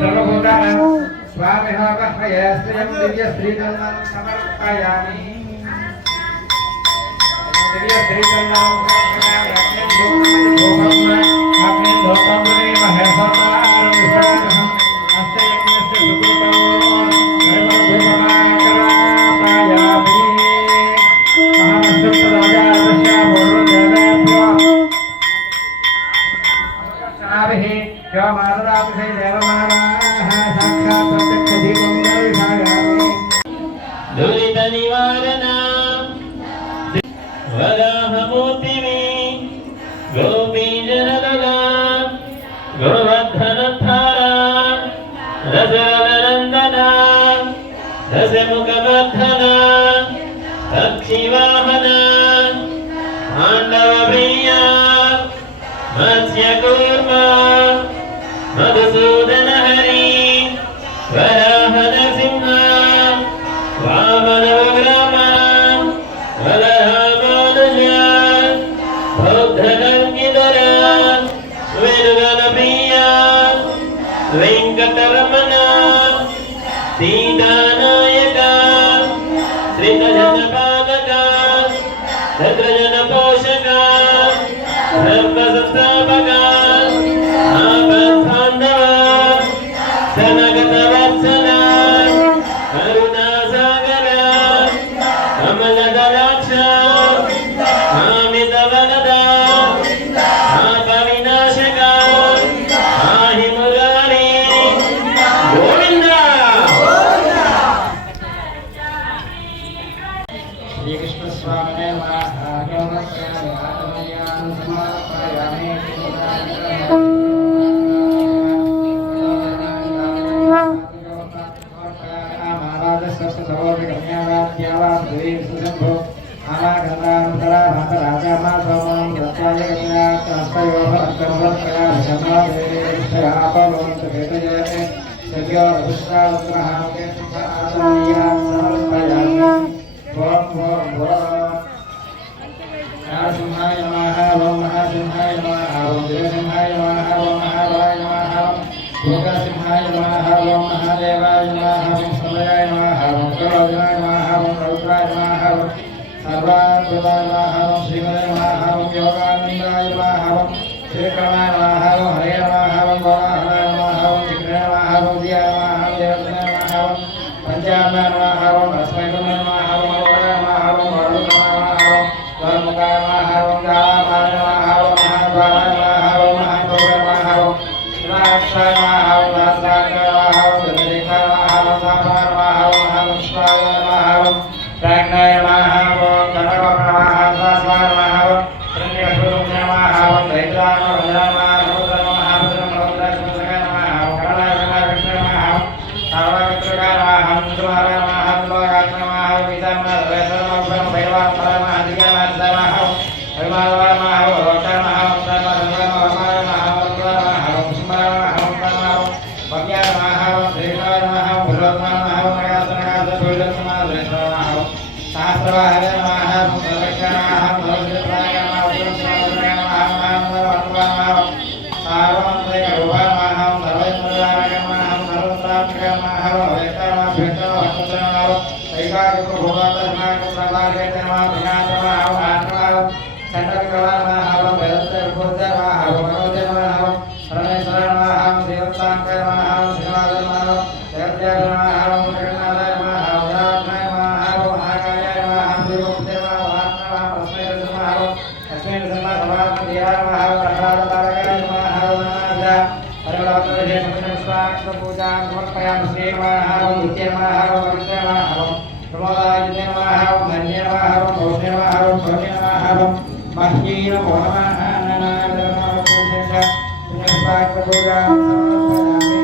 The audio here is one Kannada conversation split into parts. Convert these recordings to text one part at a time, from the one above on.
स्वामी हवह्वयस्त्रियं दिव्यश्रीचन्दनं समर्पयामि दिव्यश्रीचन्दनं समर्पयामि अग्निं धूपं महे होतारं विश्वासहं अस्य यज्ञस्य सुकृतो धर्मधूपमाकरापयामि महानस्तुतराजादस्य पूर्वदेवेभ्यो शनाभिः यो मारुदातिशै देवमानः साक्षात् प्रत्यक्षदीपं दर्शयामि दुरित निवारण वराहमूर्तिमे गोपीजनदगा गोवर्धनोद्धारा रजरनन्दना रजमुखवर्धना पक्षिवाहना पाण्डवप्रिया मत्स्यकूर्मा मधुसूदनहरि वराह नरसिंह वामनोग्राम वरहामानुजा बौद्धगङ्गिधर वेणुगणप्रिया वेङ्कटरमण सीतानायक श्रीतजनपालक भद्रजनपोषक धर्मसंस्थापक आपद्बान्धव जनगतवत्सल करुणासागर कमलदलाक्ष कामितवरद पापविनाशक पाहि मुरारी गोविन्द श्रीकृष्णस्वामिने आत्मयान् समर्पयामि नरसिंहाय नमः ओम महासिंहाय नमः ओम वीरसिंहाय नमः ओम महाबलाय नमः ओम भूतसिंहाय नमः ओम महादेवाय नमः ओम समयाय नमः ओम गौरवाय नमः ओम रौद्राय नमः ओम सर्वात्मनाय नमः ओम श्रीमदे नमः ओम योगानन्दाय नमः ओम श्रीकरणाय नमः ओम हरे नमः ओम गौराहनाय नमः ओम विघ्नाय नमः ओम दियाय नमः ओम देवताय नमः ओम पंचामृताय नमः ओम अस्मै नमः ओम गौराय नमः ओम वरुणाय नमः ओम वर्मुखाय नमः ओम जालाय नमः ओम महाद्वाराय नमः ओम महागौराय नमः ओम शिवाक्षाय नमः ओम दासाय नमः ओम जगदेकाय नमः ओम सापाय नमः ओम महालक्ष्माय नमः ओम प्राज्ञाय नमः ओम कनकवक्त्राय दासाय नमः ओम हिरण्यस्वरूपाय नमः ओम दैत्राय नमः रुद्राय नमः रुद्राय नमः ओम कमलाय नमः नमः ओम सर्ववित्रकाय नमः ओम सुमाराय नमः ओम लोकाय नमः ओम विद्यामय वैष्णवाय भैरवाय नमः अधिकाय नमः ओम हरिमाय नमः ओम लोकाय नमः ओम सर्वधर्माय नमः ओम सुमाय नमः ओम नमः ओम भक्त्याय नमः ओम श्रीकाय नमः ओम भूलोत्माय नमः ओम नगासनगास सुविदं नमः नमः ओम सहस्रवाहय नमः ओम सर्वज्ञाय नमः ओम सर्वज्ञाय नमः ओम सर्वज्ञाय नमः ओम सार्वमन्त्रय रूपाय नमः ओम सर्वेन्द्रियाय नमः ओम सर्वत्रात्मकाय नमः ओम वेदाय नमः भेदाय नमः ओम ऐकाग्र भगवतनाय प्रभागे नमः विनाश नमः ओम आत्मा ओम चंद्रकला नमः ओम वेदस्य रूपस्य नमः ओम भगवते नमः ओम परमेश्वर नमः ओम देवतांकाय नमः ओम शिवाय नमः ओम देवत्याय नमः ओम जगन्नाथाय नमः ओम रामाय नमः ओम महाकायाय नमः ओम देवपुत्र नमः ओम आत्मा नमः अस्मै नमः ओम अस्मै नमः भगवते नमः ओम प्रसादतारकाय नमः ओम नमः हरिवरात्रे नमस्कार पूजा समर्पयामि श्री नमः ओम नित्य नमः ओम नित्य नमः ओम प्रमोदाय नमः ओम धन्य नमः ओम भोज नमः ओम भोज नमः ओम मह्येन नमः नानाय नमः ओम नमस्कार पूजा समर्पयामि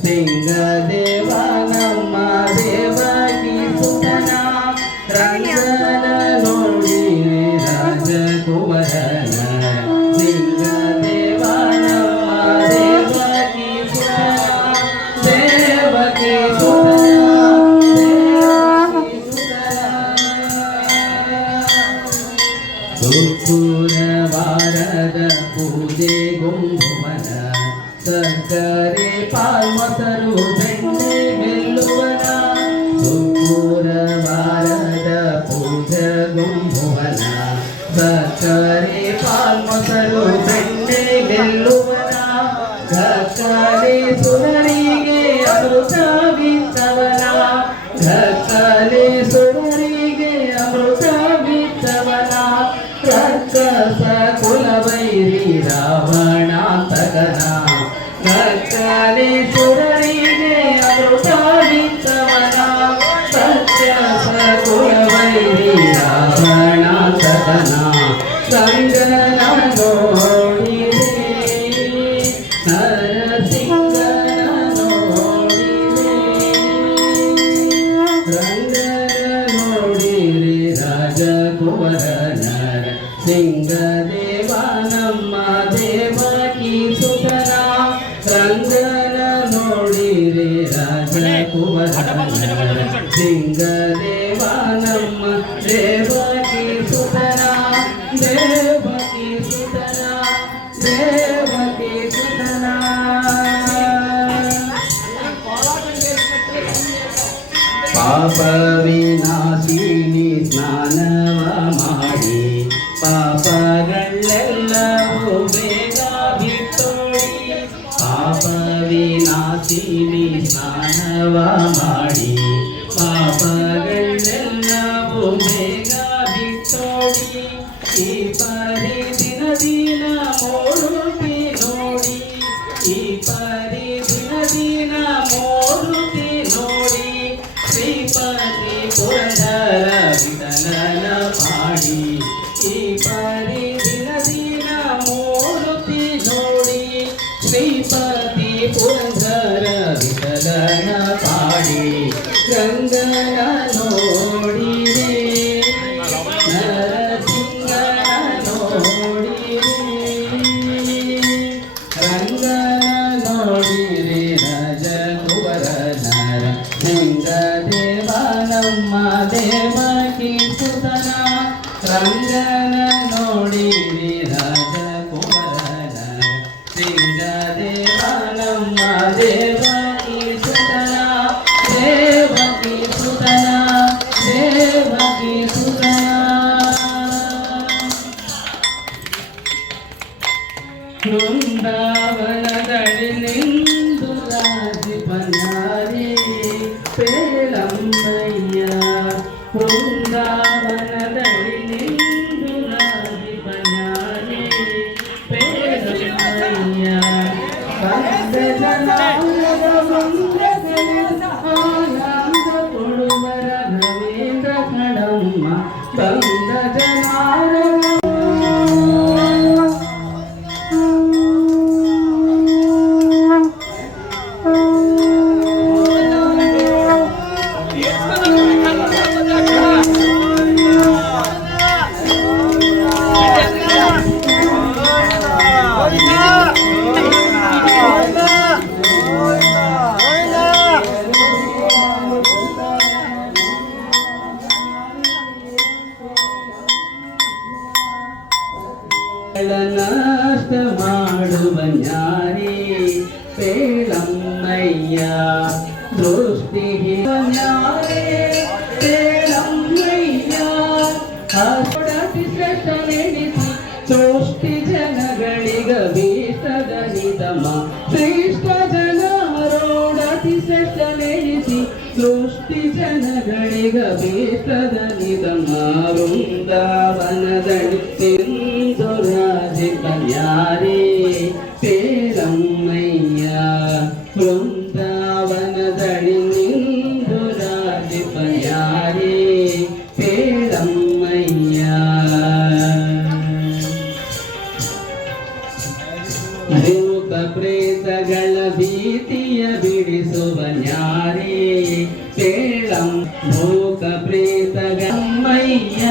ಸಿಂಗದೇವ ನಮ್ಮ ದೇವಕಿ ಸುತನ ರಂಗನ ನೋಡಿ ರಾಜಕುವರನ ಸಿಂಗದೇವ ನಮ್ಮ ದೇವಕಿ ಸುತನ ದೇವಕಿ ಶುಕ್ರವಾರದ ಪೂಜೆ ಗುಂಭುವನ ಸಕ್ಕರೆ ಪಾಲ್ಮತರು ಬೆಣ್ಣೆ ಗೆಲ್ಲುವನ ಶುಕ್ರವಾರದ ಪೂಜೆ ಗುಂಭುವನ ಸಕ್ಕರೆ ಪಾಲ್ಮತರು ಬೆಣ್ಣೆ ಗೆಲ್ಲುವನ ಘಕ್ಕಲೆ ಸುರರಿಗೆ ಅಮೃತವಿತ್ತವನ ಘಕ್ಕಲೆ ಸುರರಿಗೆ ಅಮೃತವಿತ್ತವನ ರಕ್ಕಸ ಕುಲವೈರಿ ರಾವಣಾಂತಕನ ಘಕ್ಕಲೆ ಸುರರಿಗೆ ಅಮೃತವಿತ್ತವನ ರಕ್ಕಸ ಕುಲವೈರಿ ರಾವಣಾಂತಕನ ಸಂಗನ ನೋಡಿದೆ ನರಸಿಂಗನ ನೋಡಿದೆ ರಂಗನ ನೋಡಿರಿ ರಾಜಕುವರನ ಸಿಂಗದೇವ ನಮ್ಮ ದೇವಕಿ ಸುತನ ರಂಗನ ನೋಡಿರಿ ರಾಜಕುವರನ ಸಿಂಗದೇವ ನಮ್ಮ ದೇವಕಿ ಸುತನ ದೇವಕಿ ಸುತನ ದೇವಕಿ ಸುತನ ಪಾಪ ವಿನಾಶಿನಿ ಸ್ನಾನವ ಮಾಡಿ ಪಾಪಗಳೆಲ್ಲವೂ ಬೇಗ ಬಿಟ್ಟೋಡಿ ಪಾಪ ವಿನಾಶಿನಿ ಸ್ನಾನವ ಮಾಡಿ ಪಾಪಗಳೆಲ್ಲವೂ ಬೇಗ ಬಿಟ್ಟೋಡಿ ಈ ಪರಿ ದಿನ ದಿನ ಮೂಡುತ್ತಿ ನೋಡಿ ಈ ಪರಿ ದಿನ ದಿನ ಮೂಡುತ್ತಿ ನೋಡಿ ಶ್ರೀಪತಿ ಪುರಂದರ ವಿಠಲನ ಪಾಡಿ ಈ ಪರಿ ದಿನ ದಿನ ಮೂಡುತ್ತಿ ನೋಡಿ ಶ್ರೀಪತಿ ಪುರಂದರ ವಿಠಲನ ಪಾಡಿ ಗಂಗನ ನೋಡಿದೆ ನರಸಿಂಗನ ನೋಡಿದೆ ರಂಗನ ನೋಡಿದೆ ರಾಜಕುವರನ ಸಿಂಗದೇವ ನಮ್ಮ ದೇವಕಿ ಸುತನ ರಂಗನ ನೋಡಿರಿ ರಾಜಕುವರನ ಸಿಂಗದೇವ ನಮ್ಮ ದೇವಕಿ ಸುತನ ದೇವಕಿ ಸುತನ ದೇವಕಿ ಸುತನ ಬೃಂದಾವನದಡಿ ನಿಂದು ರಾಜಿಪನಾರಿ ಪೇಳಮ್ಮಯ್ಯ ಬೃಂದಾವನದಡಿ ನಿಂದು ರಾಜಿಪನಾರಿ ಪೇಳಮ್ಮಯ್ಯ ಭಕ್ತ ಜನಾಂಗದ ಮಂತ್ರಗಳ ಆನಂದ ಕೊಡುವ ರಘವೇಂದ್ರ ಕಣಮ್ಮ ಬಂದ ಜನಾರ ನಷ್ಟ ಮಾಡುವ ಜ್ಞಾನಿ ಪೇಳಮ್ಮಯ್ಯ ದೃಷ್ಟಿ ಜ್ಞಾನಿ ಪೇಳಮ್ಮಯ್ಯ ಅಷ್ಟಿ ಶ್ರೇಷ್ಠ ನೆನೆಸಿ ಸೃಷ್ಟಿ ಜನಗಳಿಗ ಭೀಷ್ಟದ ನಿತಮ ಶ್ರೇಷ್ಠ ಜನರೋಡತಿ ಶ್ರೇಷ್ಠ ನೆನೆಸಿ ಸೃಷ್ಟಿ ಜನಗಳಿಗ ಭೀಷ್ಟದ ನಿತಮ ವೃಂದಾವನದಡಿ ನಿಂದು ರಾಜಿಪನ್ಯಾರಿ ಪೇಳಮ್ಮಯ್ಯ ವೃಂದಾವನದಡಿ ನಿಂದು ಕೇಳಂ ಭೂತ ಪ್ರೇತಗಮ್ಮಯ್ಯ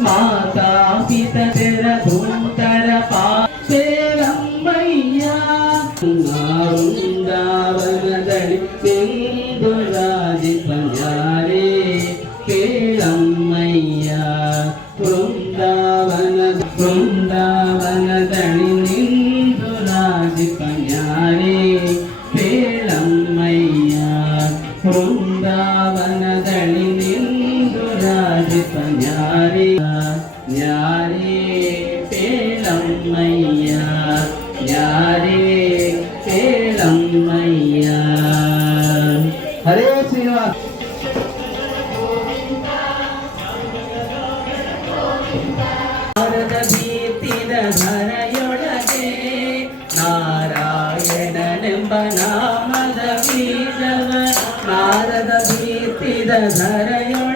ಮಾತಾ ಪಿತ ತೆರ ಧೂತರ ಪಾಸೇರಮ್ಮಯ್ಯ ವೃಂದಾವನದಳಿ ಎಂದು ರಾಜಿ ಪಂಜಾರೇ ಕೇಳಮ್ಮಯ್ಯ ವೃಂದಾವನದಳಿ ನಿಂದು ರಾಜಿ ಪಂಜಾರೇ ಕೇಳಮ್ಮಯ್ಯ ವೃಂದಾವನದಳಿ ನಿಂದು ರಾಜಿ ಪಂಜಾರೇ ನ್ಯಾರೇ ಕೇಳಮ್ಮಯ್ಯ ನ್ಯಾರೇ ಕೇಳಮ್ಮಯ್ಯ. ಹರೇ ಶ್ರೀನಿವಾಸ. ನಾರದ ಭೀತಿದ ಧರೆಯೊಳಗೆ ನಾರಾಯಣನೆಂಬ ನಾಮದ ಬೀಜವ ನಾರದ ಭೀತಿದ ಧರೆಯೊಳಗೆ